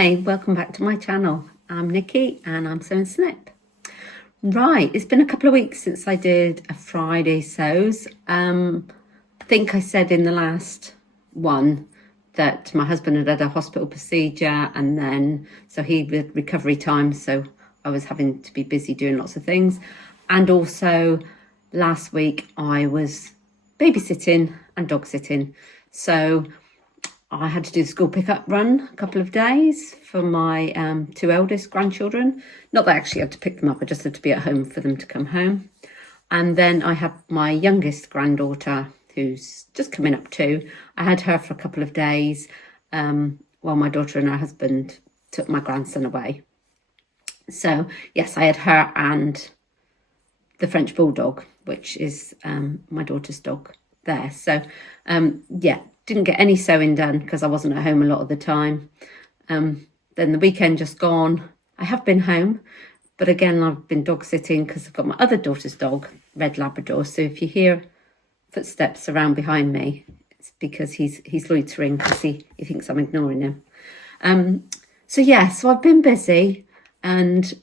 Hi, welcome back to my channel. I'm Nikki and I'm Sew&Snip. Right, it's been a couple of weeks since I did a Friday sews. I think I said in the last one that my husband had had a hospital procedure, and then so he had recovery time, so I was having to be busy doing lots of things. And also last week I was babysitting and dog sitting, so I had to do the school pickup run a couple of days for my two eldest grandchildren. Not that I actually had to pick them up, I just had to be at home for them to come home. And then I have my youngest granddaughter, who's just coming up too. I had her for a couple of days while my daughter and her husband took my grandson away. So yes, I had her and the French Bulldog, which is my daughter's dog there. So yeah, didn't get any sewing done because I wasn't at home a lot of the time. Then the weekend just gone. I have been home, but again, I've been dog sitting because I've got my other daughter's dog, Red Labrador. So if you hear footsteps around behind me, it's because he's loitering because he thinks I'm ignoring him. So yeah, so I've been busy, and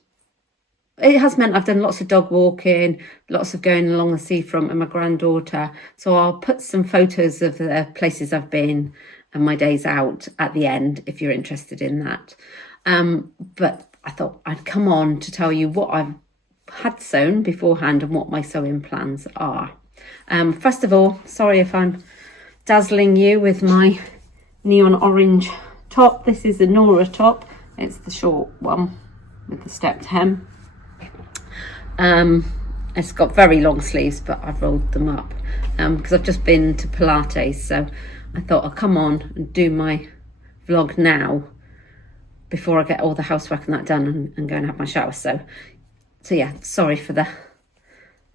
it has meant I've done lots of dog walking, lots of going along the seafront with my granddaughter. So I'll put some photos of the places I've been and my days out at the end, if you're interested in that. But I thought I'd come on to tell you what I've had sewn beforehand and what my sewing plans are. First of all, sorry if I'm dazzling you with my neon orange top. This is the Nora top. It's the short one with the stepped hem. It's got very long sleeves, but I've rolled them up because I've just been to Pilates, so I thought I'll come on and do my vlog now before I get all the housework and that done and go and have my shower. So yeah, sorry for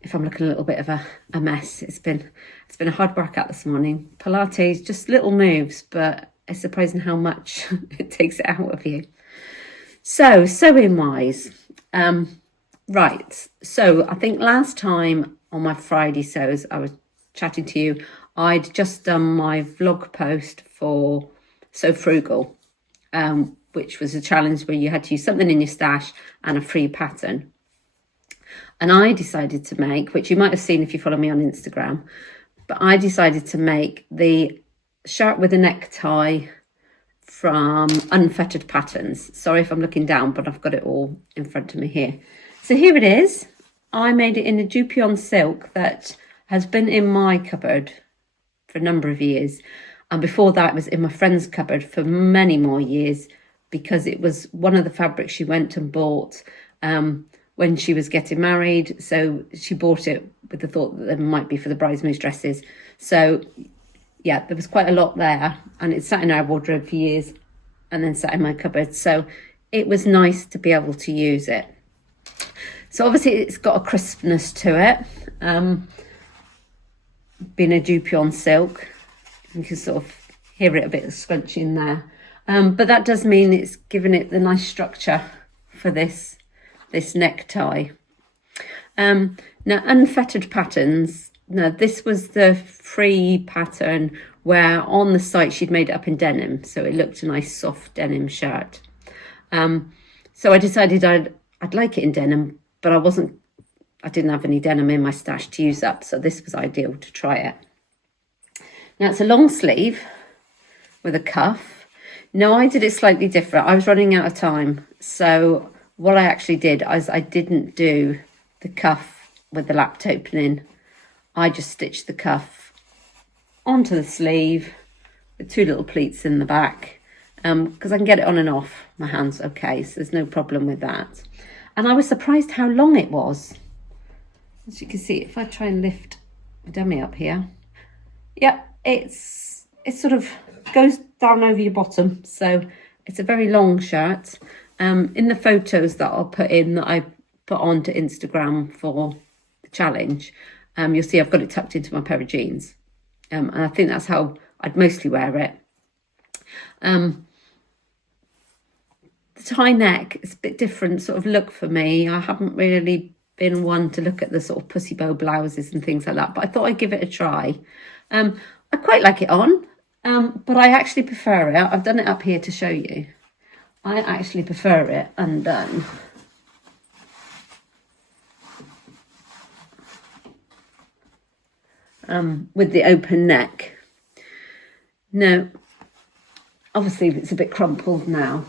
if I'm looking a little bit of a mess. It's been a hard workout this morning. Pilates, just little moves, but it's surprising how much it takes it out of you. So sewing wise, right, so I think last time on my Friday sews I was chatting to you, I'd just done my vlog post for Sew Frugal, which was a challenge where you had to use something in your stash and a free pattern. And I decided to make, which you might have seen if you follow me on Instagram, but I decided to make the shirt with a necktie from Unfettered Patterns. Sorry if I'm looking down, but I've got it all in front of me here. So here it is. I made it in a Dupion silk that has been in my cupboard for a number of years. And before that, it was in my friend's cupboard for many more years because it was one of the fabrics she went and bought when she was getting married. So she bought it with the thought that it might be for the bridesmaids' dresses. So yeah, there was quite a lot there, and it sat in our wardrobe for years and then sat in my cupboard. So it was nice to be able to use it. So obviously it's got a crispness to it, being a Dupion silk. You can sort of hear it a bit scrunching there. But that does mean it's given it the nice structure for this necktie. Now, Unfettered Patterns, now this was the free pattern where on the site she'd made it up in denim, so it looked a nice soft denim shirt. So I decided I'd like it in denim, but I didn't have any denim in my stash to use up, so this was ideal to try it. Now it's a long sleeve with a cuff. No, I did it slightly different. I was running out of time, so what I actually did is I didn't do the cuff with the lapped opening. I just stitched the cuff onto the sleeve with two little pleats in the back because I can get it on and off my hands okay, so there's no problem with that. And I was surprised how long it was. As you can see, if I try and lift the dummy up here, yeah, it sort of goes down over your bottom, so it's a very long shirt. In the photos that I'll put in, that I put onto Instagram for the challenge, you'll see I've got it tucked into my pair of jeans, and I think that's how I'd mostly wear it. The tie neck is a bit different sort of look for me. I haven't really been one to look at the sort of pussy bow blouses and things like that, but I thought I'd give it a try. I quite like it on, but I actually prefer it. I've done it up here to show you. I actually prefer it undone. With the open neck. Now, obviously it's a bit crumpled now,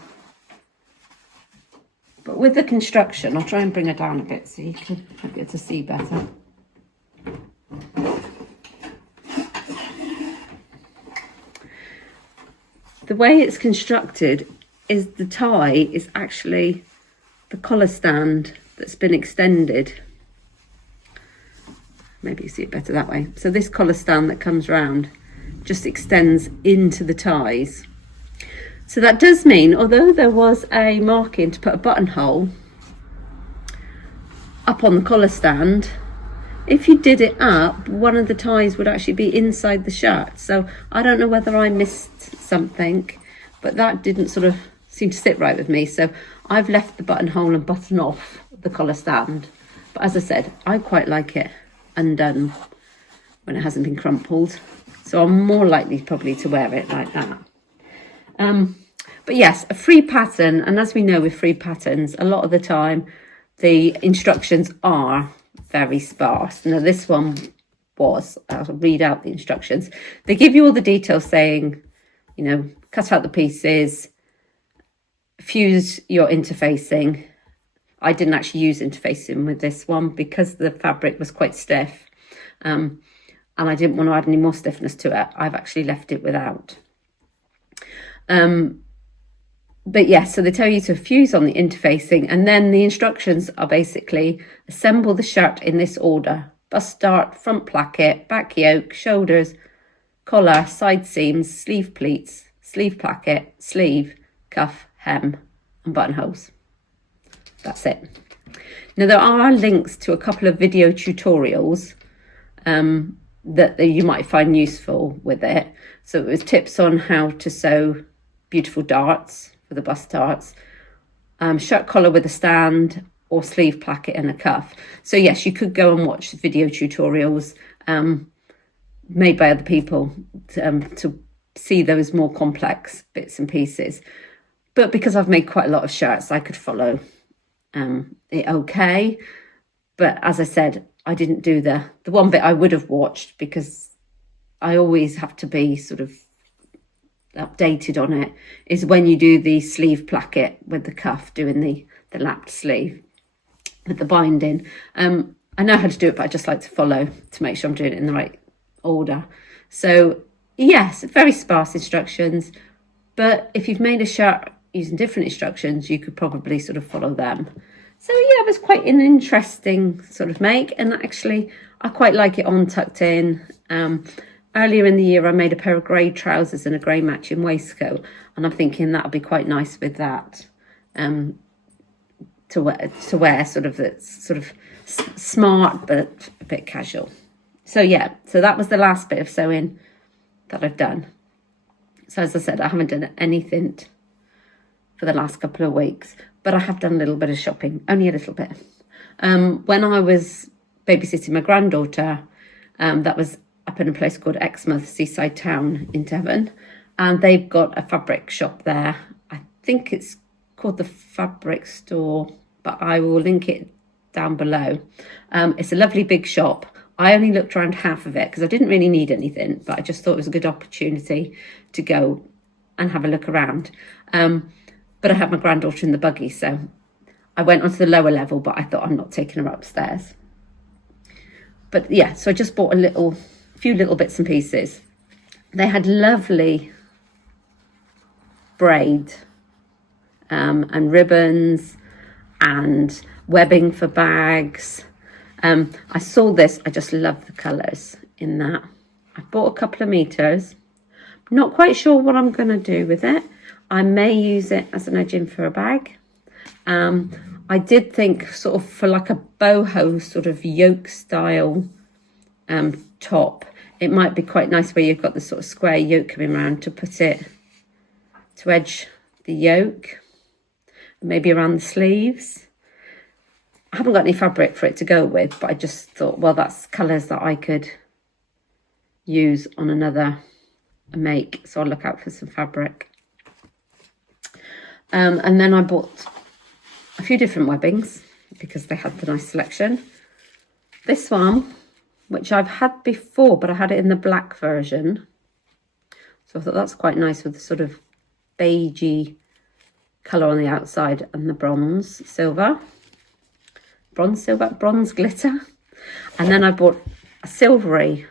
but with the construction, I'll try and bring her down a bit so you can get to see better. The way it's constructed is the tie is actually the collar stand that's been extended. Maybe you see it better that way. So this collar stand that comes round just extends into the ties. So that does mean, although there was a marking to put a buttonhole up on the collar stand, if you did it up, one of the ties would actually be inside the shirt. So I don't know whether I missed something, but that didn't sort of seem to sit right with me. So I've left the buttonhole and button off the collar stand. But as I said, I quite like it undone when it hasn't been crumpled, so I'm more likely probably to wear it like that. But yes, a free pattern, and as we know with free patterns, a lot of the time the instructions are very sparse. Now this one was, I'll read out the instructions. They give you all the details saying, you know, cut out the pieces, fuse your interfacing. I didn't actually use interfacing with this one because the fabric was quite stiff, and I didn't want to add any more stiffness to it. I've actually left it without. But yes, so they tell you to fuse on the interfacing, and then the instructions are basically assemble the shirt in this order: bust dart, front placket, back yoke, shoulders, collar, side seams, sleeve pleats, sleeve placket, sleeve, cuff, hem, and buttonholes. That's it. Now there are links to a couple of video tutorials that you might find useful with it. So it was tips on how to sew beautiful darts for the bust darts, shirt collar with a stand, or sleeve placket and a cuff. So yes, you could go and watch the video tutorials made by other people to see those more complex bits and pieces. But because I've made quite a lot of shirts, I could follow it okay. But as I said, I didn't do the one bit I would have watched, because I always have to be sort of updated on it, is when you do the sleeve placket with the cuff, doing the lapped sleeve with the binding. I know how to do it, but I just like to follow to make sure I'm doing it in the right order. So yes, very sparse instructions, but if you've made a shirt using different instructions, you could probably sort of follow them. So yeah, it was quite an interesting sort of make, and actually I quite like it on tucked in. Earlier in the year I made a pair of grey trousers and a grey matching waistcoat, and I'm thinking that'll be quite nice with that, to wear sort of smart but a bit casual. So yeah, so that was the last bit of sewing that I've done. So as I said, I haven't done anything for the last couple of weeks, but I have done a little bit of shopping, only a little bit. When I was babysitting my granddaughter, that was up in a place called Exmouth, seaside town in Devon, and they've got a fabric shop there. I think it's called the Fabric Store, but I will link it down below. It's a lovely big shop. I only looked around half of it because I didn't really need anything, but I just thought it was a good opportunity to go and have a look around. But I had my granddaughter in the buggy, so I went onto the lower level, but I thought I'm not taking her upstairs. But yeah, so I just bought a few little bits and pieces. They had lovely braid and ribbons and webbing for bags. I saw this, I just love the colours in that. I bought a couple of meters. Not quite sure what I'm going to do with it. I may use it as an edging for a bag. I did think sort of for like a boho sort of yoke style top, it might be quite nice where you've got the sort of square yoke coming around to put it to edge the yoke, maybe around the sleeves. I haven't got any fabric for it to go with, but I just thought, well, that's colours that I could use on another make, so I'll look out for some fabric. And then I bought a few different webbings because they had the nice selection. This one, which I've had before, but I had it in the black version. So I thought that's quite nice with the sort of beigey colour on the outside and the bronze glitter. And then I bought a silvery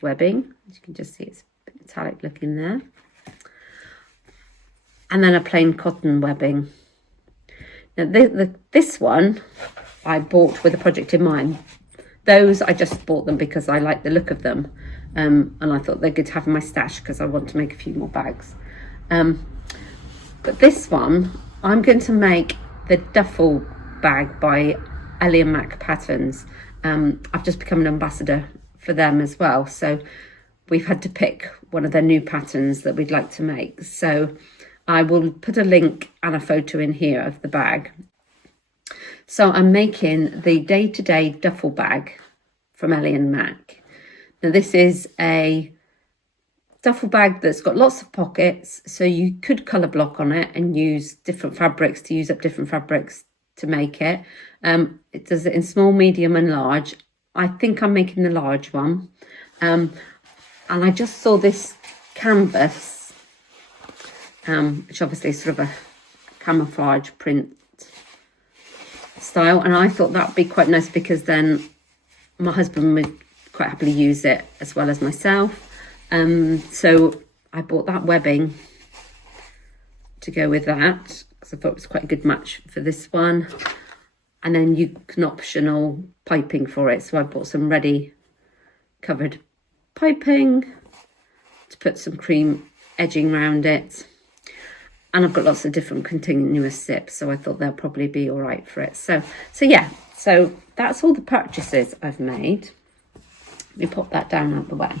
webbing. As you can just see, it's a bit metallic looking there. And then a plain cotton webbing. Now this one I bought with a project in mind. Those I just bought them because I like the look of them. And I thought they're good to have in my stash because I want to make a few more bags. But this one, I'm going to make the duffel bag by Ellie and Mac Patterns. I've just become an ambassador for them as well. So we've had to pick one of their new patterns that we'd like to make. So I will put a link and a photo in here of the bag. So I'm making the day-to-day duffel bag from Ellie and Mac. Now this is a duffel bag that's got lots of pockets, so you could colour block on it and use different fabrics to use up different fabrics to make it. It does it in small, medium and large. I think I'm making the large one. And I just saw this canvas, which obviously is sort of a camouflage print style, and I thought that'd be quite nice because then my husband would quite happily use it as well as myself. So I bought that webbing to go with that because I thought it was quite a good match for this one. And then you can optional piping for it. So I bought some ready covered piping to put some cream edging around it. And I've got lots of different continuous zips, so I thought they'll probably be all right for it. So yeah, so that's all the purchases I've made. Let me pop that down out the way.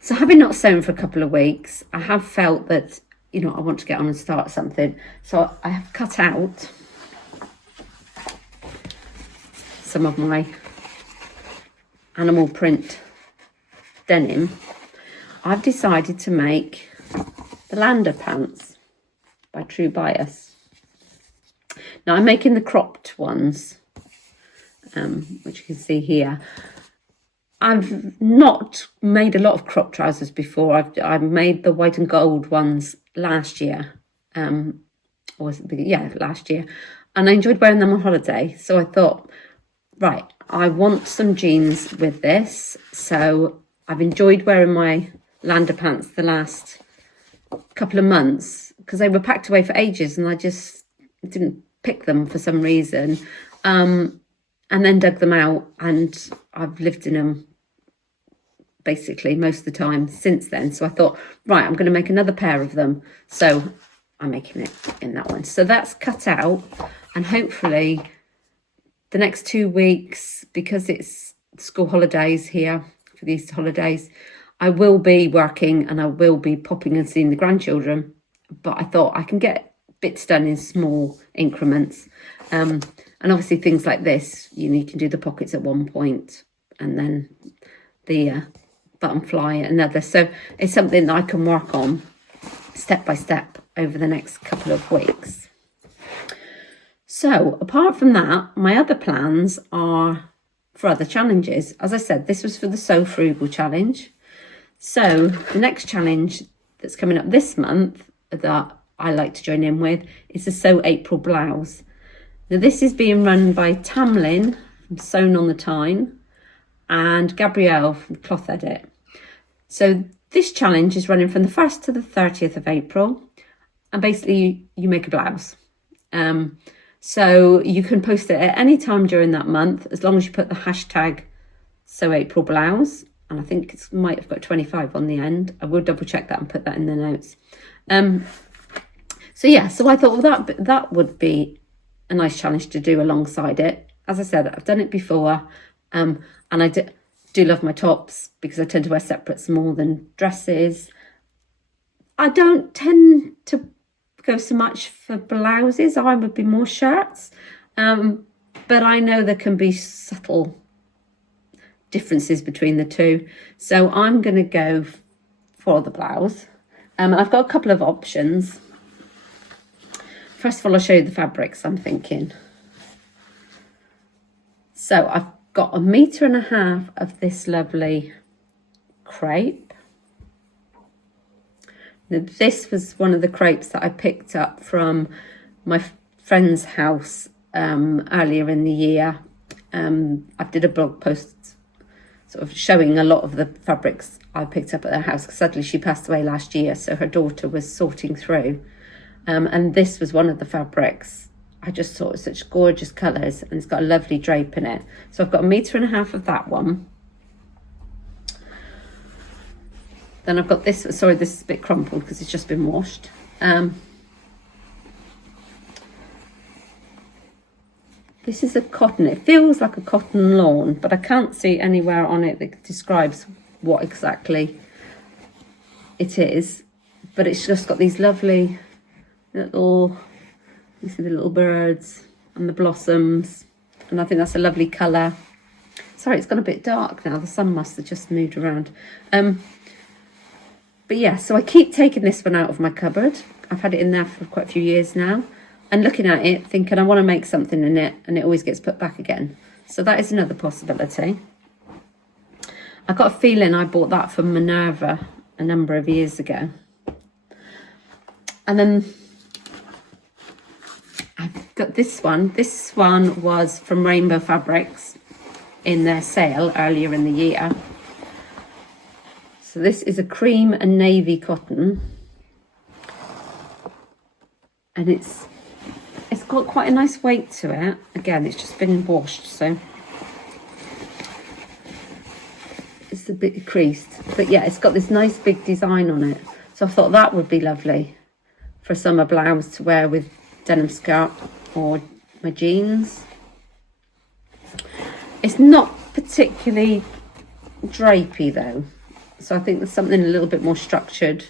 So having not sewn for a couple of weeks, I have felt that, you know, I want to get on and start something. So I have cut out some of my animal print denim. I've decided to make the Lander pants by True Bias. Now I'm making the cropped ones, which you can see here. I've not made a lot of crop trousers before. I've made the white and gold ones last year, last year, and I enjoyed wearing them on holiday. So I thought, right, I want some jeans with this. So I've enjoyed wearing my Lander pants the last couple of months because they were packed away for ages and I just didn't pick them for some reason, and then dug them out, and I've lived in them basically most of the time since then. So I thought, right, I'm going to make another pair of them, so I'm making it in that one. So that's cut out, and hopefully the next 2 weeks, because it's school holidays here for the Easter holidays, I will be working and I will be popping and seeing the grandchildren, but I thought I can get bits done in small increments. And obviously things like this, you know, you can do the pockets at one point and then the button fly at another. So it's something that I can work on step by step over the next couple of weeks. So apart from that, my other plans are for other challenges. As I said, this was for the Sew Frugal challenge. So the next challenge that's coming up this month that I like to join in with is the Sew April blouse. Now this is being run by Tamlin from Sewn on the Tyne and Gabrielle from Cloth Edit. So this challenge is running from the 1st to the 30th of April, and basically you make a blouse. So you can post it at any time during that month as long as you put the hashtag Sew April blouse. And I think it might have got 25 on the end. I will double check that and put that in the notes. So yeah, so I thought, well, that would be a nice challenge to do alongside it. As I said, I've done it before, and I do love my tops because I tend to wear separates more than dresses. I don't tend to go so much for blouses. I would be more shirts, but I know there can be subtle differences between the two, so I'm going to go for the blouse. I've got a couple of options. first of all, I'll show you the fabrics I'm thinking. So I've got 1.5 meters of this lovely crepe. Now, this was one of the crepes that I picked up from my friend's house earlier in the year. I did a blog post sort of showing a lot of the fabrics I picked up at her house, because sadly she passed away last year, so her daughter was sorting through. And this was one of the fabrics. I just thought it was such gorgeous colours, and it's got a lovely drape in it. So I've got 1.5 meters of that one. Then I've got this, sorry, this is a bit crumpled because it's just been washed. This is a cotton, it feels like a cotton lawn, but I can't see anywhere on it that describes what exactly it is. But it's just got these lovely little, you see the little birds and the blossoms. And I think that's a lovely colour. Sorry, it's gone a bit dark now. The sun must have just moved around. But yeah, so I keep taking this one out of my cupboard. I've had it in there for quite a few years now. And looking at it, thinking I want to make something in it, and it always gets put back again. So that is another possibility. I got a feeling I bought that from Minerva a number of years ago. And then I've got this one. This one was from Rainbow Fabrics in their sale earlier in the year. So this is a cream and navy cotton. And it's got quite a nice weight to it. Again, it's just been washed, so it's a bit creased. But yeah, it's got this nice big design on it. So I thought that would be lovely for a summer blouse to wear with denim skirt or my jeans. It's not particularly drapey though. So I think there's something a little bit more structured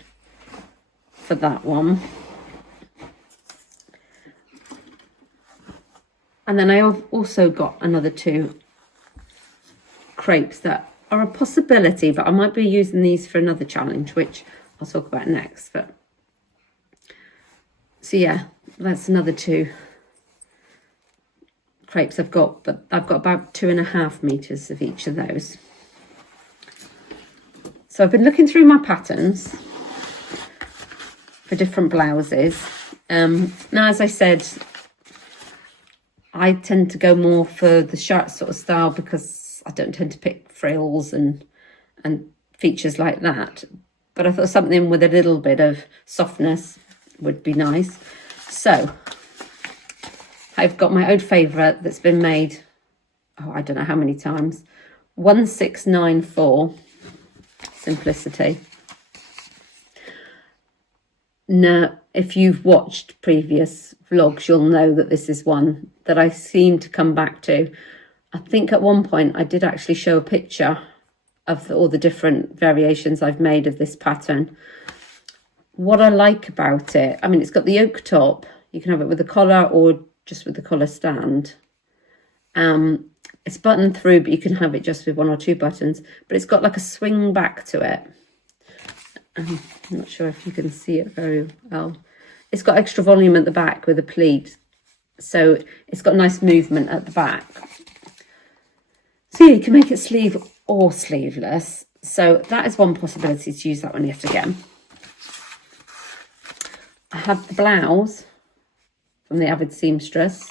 for that one. And then I have also got another 2 crepes that are a possibility, but I might be using these for another challenge, which I'll talk about next. But so yeah, that's another 2 crepes I've got, but I've got about 2.5 meters of each of those. So I've been looking through my patterns for different blouses. Now, as I said, I tend to go more for the shirt sort of style because I don't tend to pick frills and features like that. But I thought something with a little bit of softness would be nice. So I've got my old favourite that's been made, oh, I don't know how many times. 1694 Simplicity. Now, if you've watched previous vlogs, you'll know that this is one that I seem to come back to. I think at one point I did actually show a picture of all the different variations I've made of this pattern. What I like about it, I mean, it's got the yoke top. You can have it with a collar or just with the collar stand. It's buttoned through, but you can have it just with 1 or 2 buttons. But it's got like a swing back to it. I'm not sure if you can see it very well. It's got extra volume at the back with a pleat. So it's got nice movement at the back. So yeah, you can make it sleeve or sleeveless. So that is one possibility to use that one yet again. I have the blouse from the Avid Seamstress.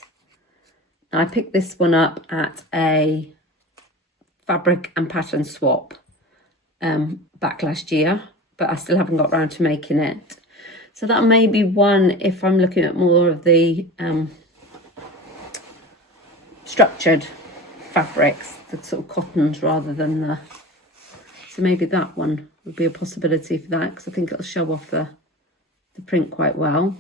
I picked this one up at a fabric and pattern swap back last year, but I still haven't got around to making it. So that may be one if I'm looking at more of the structured fabrics, the sort of cottons rather than the... So maybe that one would be a possibility for that, because I think it'll show off the print quite well.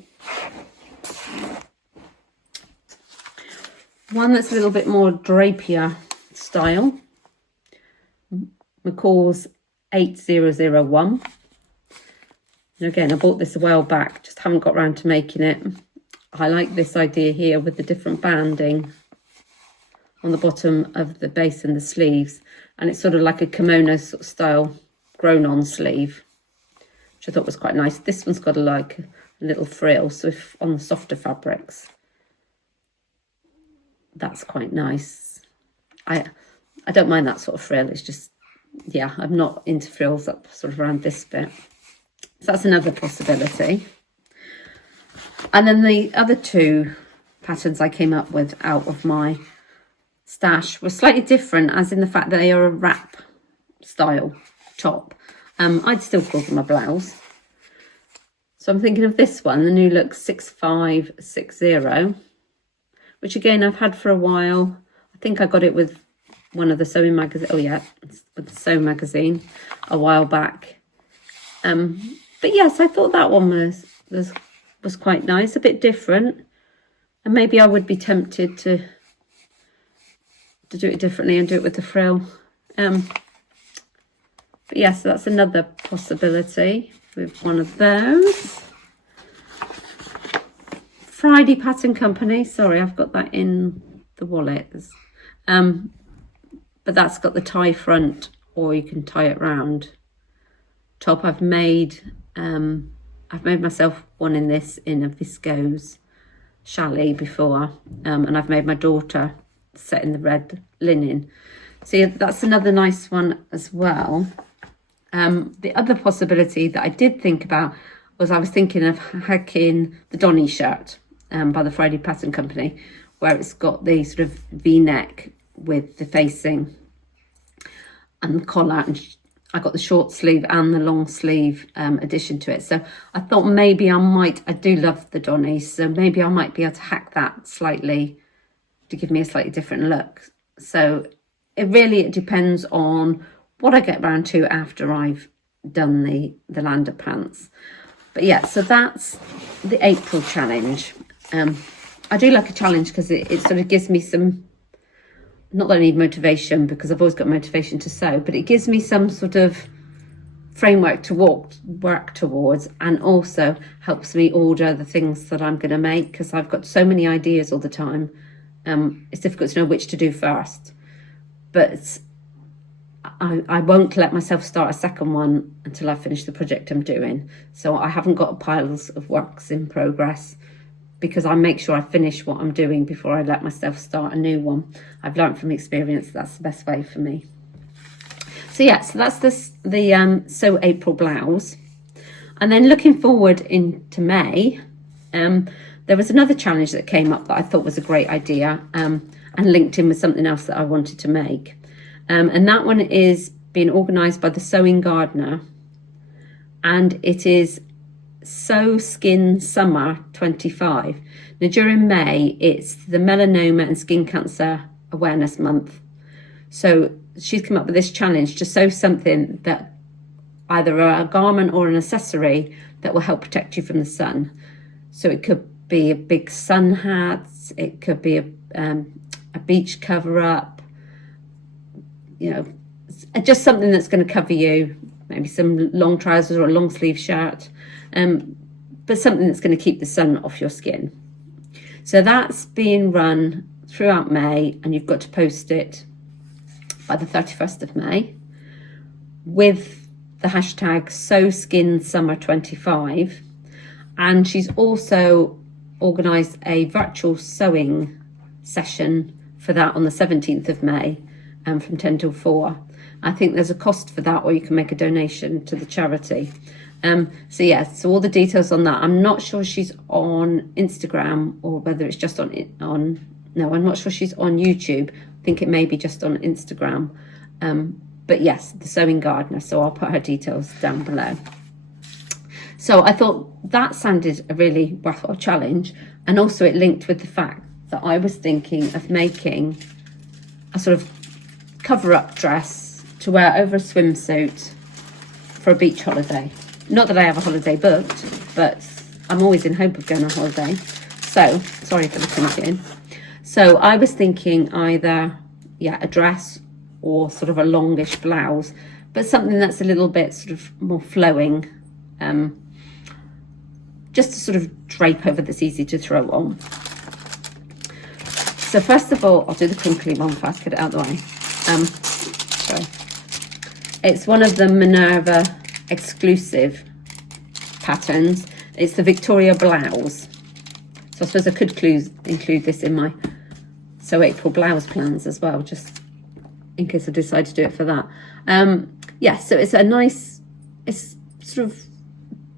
One that's a little bit more drapier style, McCalls 8001. And again, I bought this a while back, just haven't got around to making it. I like this idea here with the different banding on the bottom of the base and the sleeves. And it's sort of like a kimono sort of style grown on sleeve, which I thought was quite nice. This one's got a little frill. So if on the softer fabrics, that's quite nice. I don't mind that sort of frill. It's just, yeah, I'm not into frills up sort of around this bit. So that's another possibility. And then the other two patterns I came up with out of my stash were slightly different, as in the fact that they are a wrap style top. I'd still call them a blouse. So I'm thinking of this one, the New Look 6560, which again I've had for a while. I think I got it with one of the sewing magazine. Oh yeah, with the Sew magazine a while back. But yes, I thought that one was quite nice, a bit different, and maybe I would be tempted to do it differently and do it with the frill. But yes, so that's another possibility with one of those. Friday Pattern Company. Sorry, I've got that in the wallet. But that's got the tie front, or you can tie it round top. I've made myself one in this in a viscose challis before, and I've made my daughter set in the red linen. So yeah, that's another nice one as well. The other possibility that I did think about was I was thinking of hacking the Donny shirt by the Friday Pattern Company, where it's got the sort of V-neck with the facing and the collar, and I got the short sleeve and the long sleeve addition to it. So I thought maybe I do love the Donny, so maybe I might be able to hack that slightly to give me a slightly different look. So it depends on what I get round to after I've done the lander pants. But yeah, so that's the April challenge. I do like a challenge because it sort of gives me some, not that I need motivation because I've always got motivation to sew, but it gives me some sort of framework to work towards, and also helps me order the things that I'm going to make, because I've got so many ideas all the time. It's difficult to know which to do first, but I won't let myself start a second one until I finish the project I'm doing. So I haven't got piles of works in progress, because I make sure I finish what I'm doing before I let myself start a new one. I've learned from experience that's the best way for me. So yeah, so that's the Sew April blouse. And then looking forward into May, there was another challenge that came up that I thought was a great idea, and linked in with something else that I wanted to make. And that one is being organised by the Sewing Gardener, and it is Sew Skin Summer 25. Now during May, it's the Melanoma and Skin Cancer Awareness Month. So she's come up with this challenge to sew something that either a garment or an accessory that will help protect you from the sun. So it could be a big sun hat, it could be a beach cover up, you know, just something that's going to cover you, maybe some long trousers or a long sleeve shirt, but something that's going to keep the sun off your skin. So that's being run throughout May, and you've got to post it by the 31st of May with the hashtag SewSkinSummer25. And she's also organised a virtual sewing session for that on the 17th of May, from 10 till 4. I think there's a cost for that, or you can make a donation to the charity. So yeah, so all the details on that. I'm not sure she's on Instagram, or whether it's just no, I'm not sure she's on YouTube. I think it may be just on Instagram. But yes, the Sewing Gardener. So I'll put her details down below. So I thought that sounded a really worthwhile challenge. And also it linked with the fact that I was thinking of making a sort of cover-up dress to wear over a swimsuit for a beach holiday. Not that I have a holiday booked, but I'm always in hope of going on holiday. So, sorry for the clinking. So I was thinking either, yeah, a dress or sort of a longish blouse, but something that's a little bit sort of more flowing, just to sort of drape over, that's easy to throw on. So first of all, I'll do the crinkly one first, get it out of the way. Sorry. It's one of the Minerva exclusive patterns. It's the Victoria blouse. So I suppose I could include this in my Sew April blouse plans as well, just in case I decide to do it for that. Yeah, so it's a nice, it's sort of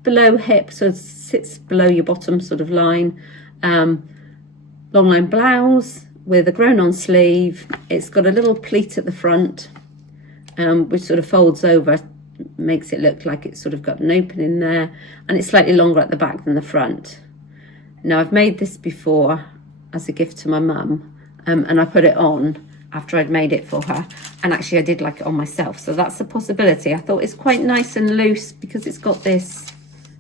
below hip, so it sits below your bottom sort of line. Long line blouse with a grown on sleeve. It's got a little pleat at the front, which sort of folds over, makes it look like it's sort of got an opening there, and it's slightly longer at the back than the front. Now, I've made this before as a gift to my mum, and I put it on after I'd made it for her, and actually I did like it on myself, so that's a possibility. I thought it's quite nice and loose because it's got this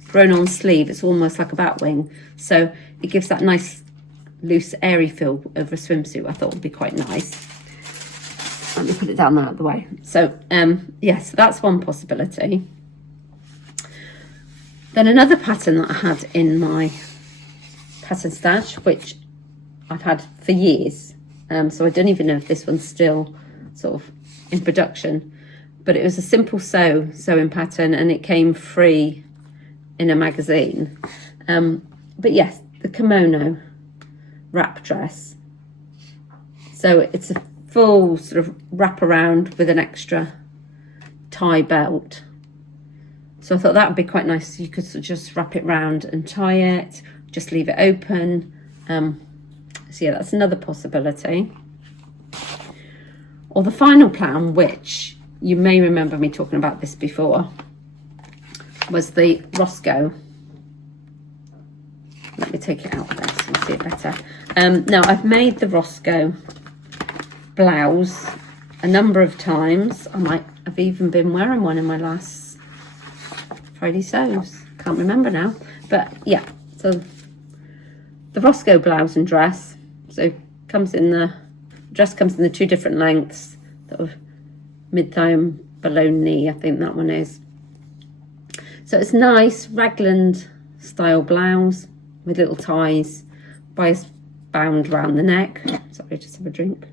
grown on sleeve. It's almost like a bat wing, so it gives that nice loose airy feel over a swimsuit. I thought would be quite nice. Let me put it down there out of the way. So yes, so that's one possibility. Then another pattern that I had in my pattern stash, which I've had for years, so I don't even know if this one's still sort of in production, but it was a simple sewing pattern, and it came free in a magazine. But yes, the kimono wrap dress. So it's a full sort of wrap around with an extra tie belt. So I thought that would be quite nice. You could sort of just wrap it round and tie it, just leave it open. So yeah, that's another possibility. Or the final plan, which you may remember me talking about this before, was the Roscoe. Let me take it out there so you can see it better. Now, I've made the Roscoe blouse a number of times. I might have even been wearing one in my last Friday sews. Can't remember now. But yeah, so the Roscoe blouse and dress. So dress comes in the two different lengths, sort of mid-thigh and below knee, I think that one is. So it's nice raglan style blouse with little ties, bias bound around the neck. Sorry, just have a drink.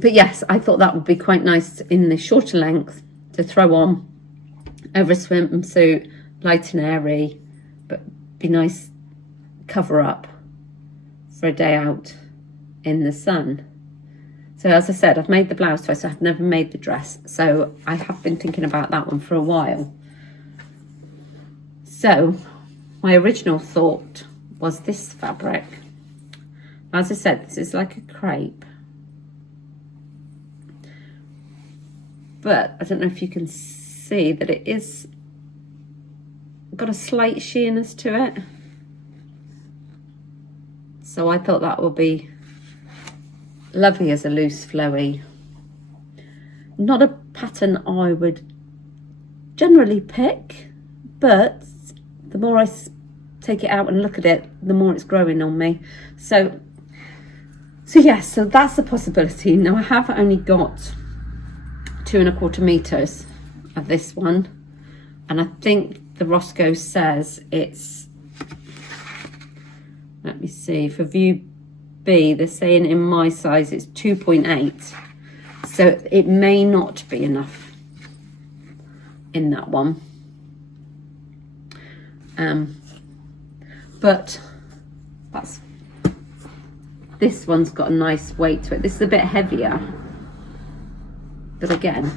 But yes, I thought that would be quite nice in the shorter length to throw on over a swimsuit, light and airy, but be nice cover up for a day out in the sun. So as I said, I've made the blouse twice. I've never made the dress, so I have been thinking about that one for a while. So my original thought was this fabric. As I said, this is like a crepe, but I don't know if you can see that it is got a slight sheerness to it. So I thought that would be lovely as a loose flowy. Not a pattern I would generally pick, but the more I take it out and look at it, the more it's growing on me. So yes, so that's a possibility. Now I have only got 2¼ meters of this one, and I think the Roscoe says it's, let me see, for view B, they're saying in my size it's 2.8. So it may not be enough in that one. But this one's got a nice weight to it. This is a bit heavier. But again,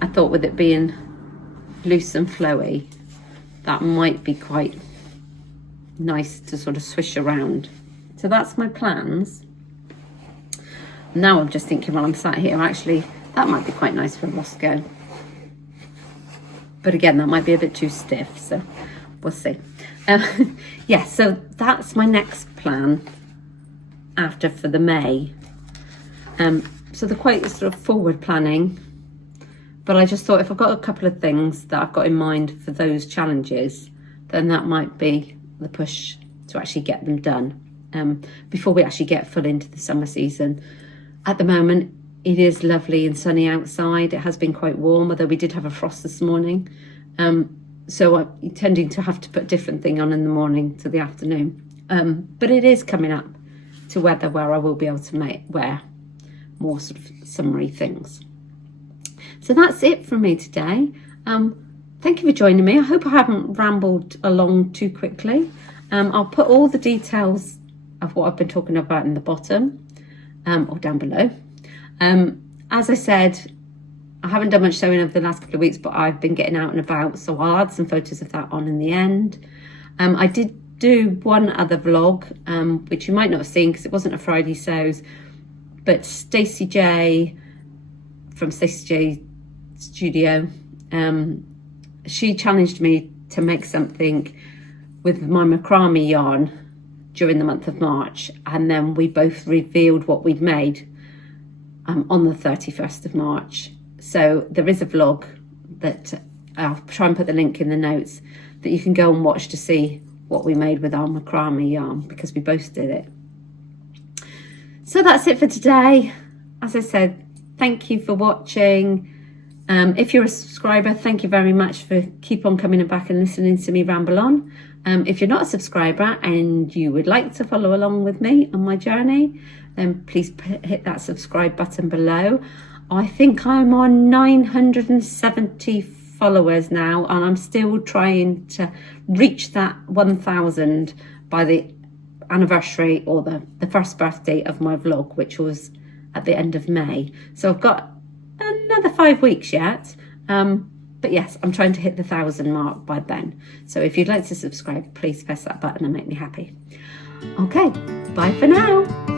I thought with it being loose and flowy, that might be quite nice to sort of swish around. So that's my plans. Now I'm just thinking while I'm sat here, actually, that might be quite nice for a Roscoe. But again, that might be a bit too stiff, so we'll see. Yeah, so that's my next plan after for the May. So they're quite sort of forward planning, but I just thought if I've got a couple of things that I've got in mind for those challenges, then that might be the push to actually get them done before we actually get full into the summer season. At the moment, it is lovely and sunny outside. It has been quite warm, although we did have a frost this morning. So I'm tending to have to put a different thing on in the morning to the afternoon. But it is coming up to weather where I will be able to wear more sort of summery things. So that's it from me today. Thank you for joining me. I hope I haven't rambled along too quickly. I'll put all the details of what I've been talking about in the bottom or down below. As I said, I haven't done much sewing over the last couple of weeks, but I've been getting out and about, so I'll add some photos of that on in the end. I did do one other vlog, which you might not have seen because it wasn't a Friday Sews, but Stacey J from Stacey J Studio, she challenged me to make something with my macrame yarn during the month of March, and then we both revealed what we'd made on the 31st of March. So there is a vlog that I'll try and put the link in the notes that you can go and watch to see what we made with our macrame yarn, because we both did it. So that's it for today. As I said, thank you for watching. If you're a subscriber, thank you very much for keep on coming back and listening to me ramble on. If you're not a subscriber and you would like to follow along with me on my journey, then please hit that subscribe button below. I think I'm on 970 followers now, and I'm still trying to reach that 1,000 by the anniversary or the first birthday of my vlog, which was at the end of May. So I've got another 5 weeks yet. But yes, I'm trying to hit the 1,000 mark by then. So if you'd like to subscribe, please press that button and make me happy. Okay, bye for now.